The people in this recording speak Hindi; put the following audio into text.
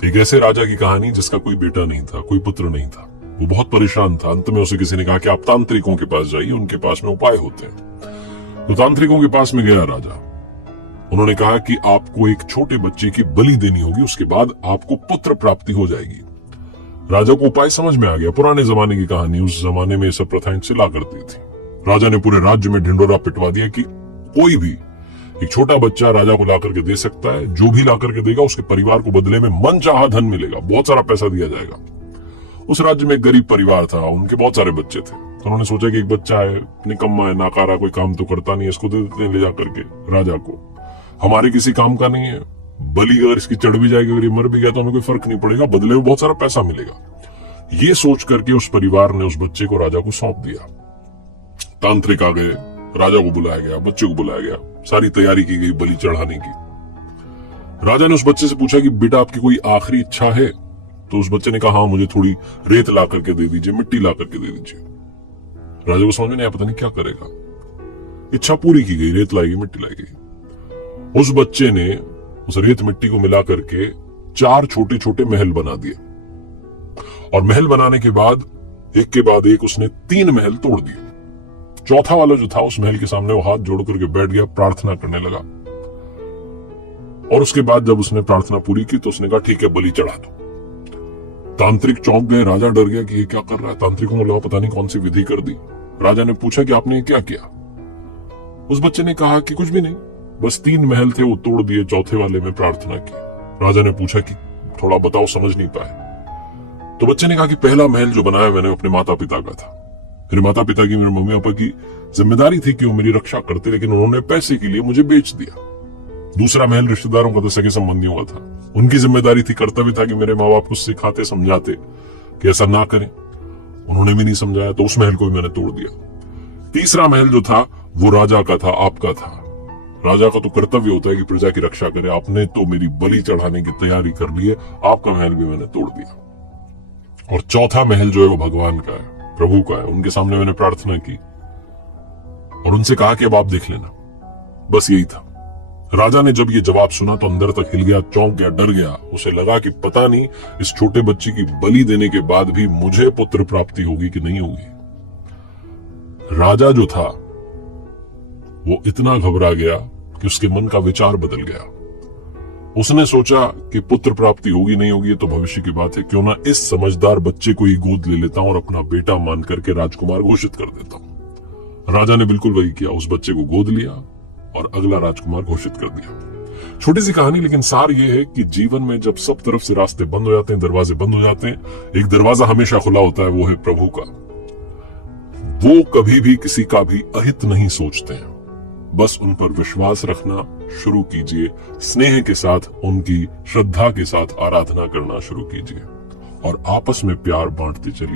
एक ऐसे राजा की कहानी जिसका कोई बेटा नहीं था, कोई पुत्र नहीं था। वो बहुत परेशान था। अंत में उसे किसी ने कहा कि आप तांत्रिकों के पास जाइए, उनके पास में उपाय होते हैं। तो तांत्रिकों के पास में गया राजा। उन्होंने कहा कि आपको एक छोटे बच्चे की बलि देनी होगी, उसके बाद आपको पुत्र प्राप्ति हो जाएगी। राजा को उपाय समझ में आ गया। पुराने जमाने की कहानी, उस जमाने में सब प्रथाएं चला करती थी। राजा ने पूरे राज्य में ढिंडोरा पिटवा दिया कि कोई भी एक छोटा बच्चा राजा को ला करके दे सकता है। जो भी ला करके देगा उसके परिवार को बदले में मनचाहा धन मिलेगा, बहुत सारा पैसा दिया जाएगा। उस राज्य में एक गरीब परिवार था, उनके बहुत सारे बच्चे थे। तो उन्होंने सोचा कि एक बच्चा है, निकम्मा है, नाकारा, कोई काम तो करता नहीं है, इसको दे देते हैं ले जा करके राजा को। हमारे किसी काम का नहीं है, बलि अगर इसकी चढ़ भी जाएगी, अगर ये मर भी गया तो हमें कोई फर्क नहीं पड़ेगा, बदले में बहुत सारा पैसा मिलेगा। ये सोच करके उस परिवार ने उस बच्चे को राजा को सौंप दिया। तांत्रिक आ गए, राजा को बुलाया गया, बच्चे को बुलाया गया, सारी तैयारी की गई बलि चढ़ाने की। राजा ने उस बच्चे से पूछा कि बेटा आपकी कोई आखिरी इच्छा है? तो उस बच्चे ने कहा हाँ, मुझे थोड़ी रेत ला करके दे दीजिए, मिट्टी ला करके दे दीजिए। राजा को समझ में नहीं आया, पता नहीं क्या करेगा। इच्छा पूरी की गई, रेत लाई गई, मिट्टी लाई गई। उस बच्चे ने उस रेत मिट्टी को मिला करके 4 छोटे छोटे महल बना दिए, और महल बनाने के बाद एक उसने 3 महल तोड़ दिए। चौथा वाला जो था, उस महल के सामने वो हाथ जोड़ करके बैठ गया, प्रार्थना करने लगा। और उसके बाद जब उसने प्रार्थना पूरी की तो उसने कहा ठीक है, बलि चढ़ा दो। तांत्रिक चौंक गए, राजा डर गया कि ये क्या कर रहा है। तांत्रिकों को लगा पता नहीं कौन सी विधि कर दी। राजा ने पूछा कि आपने क्या किया? उस बच्चे ने कहा कि कुछ भी नहीं, बस 3 महल थे वो तोड़ दिए, चौथे वाले में प्रार्थना की। राजा ने पूछा कि थोड़ा बताओ, समझ नहीं पाए। तो बच्चे ने कहा कि पहला महल जो बनाया मैंने अपने माता पिता का था। मेरे माता पिता की, मेरे मम्मी पापा की जिम्मेदारी थी कि वो मेरी रक्षा करते, लेकिन उन्होंने पैसे के लिए मुझे बेच दिया। दूसरा महल रिश्तेदारों का था, सगे संबंधियों का था। उनकी जिम्मेदारी थी, कर्तव्य था कि मेरे माँ बाप को सिखाते, समझाते कि ऐसा ना करें। उन्होंने भी नहीं समझाया, तो उस महल को भी मैंने तोड़ दिया। तीसरा महल जो था वो राजा का था, आपका था। राजा का तो कर्तव्य होता है कि प्रजा की रक्षा करे। आपने तो मेरी बलि चढ़ाने की तैयारी कर ली है, आपका महल भी मैंने तोड़ दिया। और चौथा महल जो है वो भगवान का है, प्रभु का है। उनके सामने मैंने प्रार्थना की और उनसे कहा कि अब आप देख लेना। बस यही था। राजा ने जब ये जवाब सुना तो अंदर तक हिल गया, चौंक गया, डर गया। उसे लगा कि पता नहीं इस छोटे बच्चे की बलि देने के बाद भी मुझे पुत्र प्राप्ति होगी कि नहीं होगी। राजा जो था वो इतना घबरा गया कि उसके मन का विचार बदल गया। उसने सोचा कि पुत्र प्राप्ति होगी नहीं होगी तो भविष्य की बात है, क्यों ना इस समझदार बच्चे को ही गोद ले लेता हूं और अपना बेटा मान करके राजकुमार घोषित कर देता हूं। राजा ने बिल्कुल वही किया, उस बच्चे को गोद लिया और अगला राजकुमार घोषित कर दिया। छोटी सी कहानी, लेकिन सार ये है कि जीवन में जब सब तरफ से रास्ते बंद हो जाते हैं, दरवाजे बंद हो जाते हैं, एक दरवाजा हमेशा खुला होता है, वो है प्रभु का। वो कभी भी किसी का भी अहित नहीं सोचते हैं। बस उन पर विश्वास रखना शुरू कीजिए, स्नेह के साथ उनकी श्रद्धा के साथ आराधना करना शुरू कीजिए और आपस में प्यार बांटते चलिए।